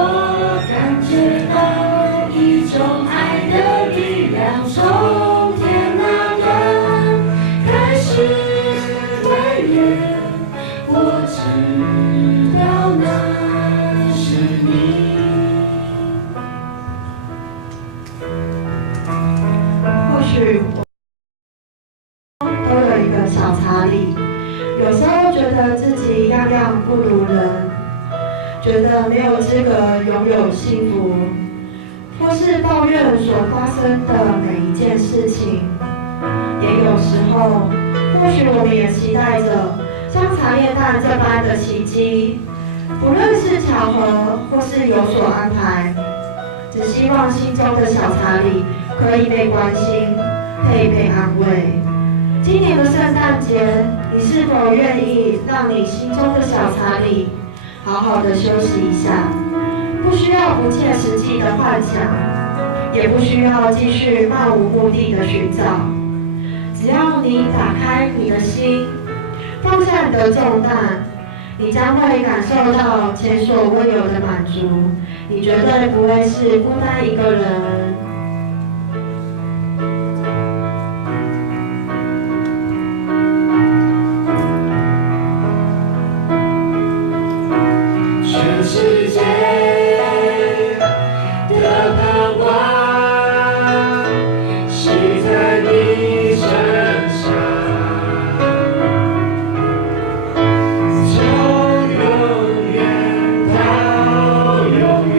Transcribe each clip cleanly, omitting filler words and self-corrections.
我感觉到一种爱的力量从天那端开始蔓延，我知道那是你。或许都有一个小查理，有时候觉得自己样样不如人，觉得没有资格拥有幸福，或是抱怨所发生的每一件事情。也有时候，或许我们也期待着像茶叶蛋这般的奇迹，不论是巧合或是有所安排，只希望心中的小查理可以被关心，可以被安慰。今年的圣诞节，你是否愿意让你心中的小查理好好的休息一下？不需要不切实际的幻想，也不需要继续漫无目的的寻找。只要你打开你的心，放下你的重担，你将会感受到前所未有的满足。你绝对不会是孤单一个人。全世界的盼望系在你身上，从永远到永远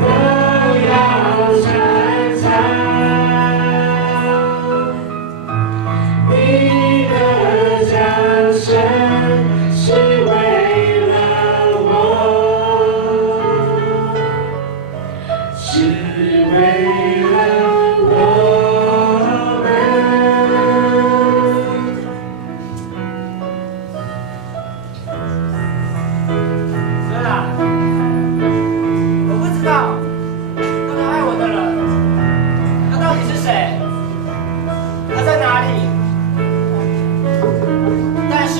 都要传唱你的降生。是为了我，是为了我们。真的，我不知道那个爱我的人，他到底是谁？他在哪里？但是。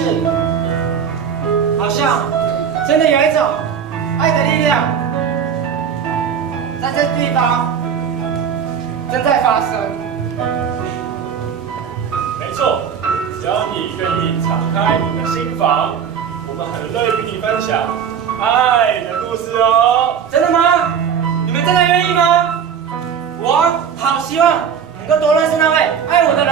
好像真的有一种爱的力量，在这地方正在发生。没错，只要你愿意敞开你的心房，我们很乐意与你分享爱的故事哦。真的吗？你们真的愿意吗？我好希望能够多认识那位爱我的人。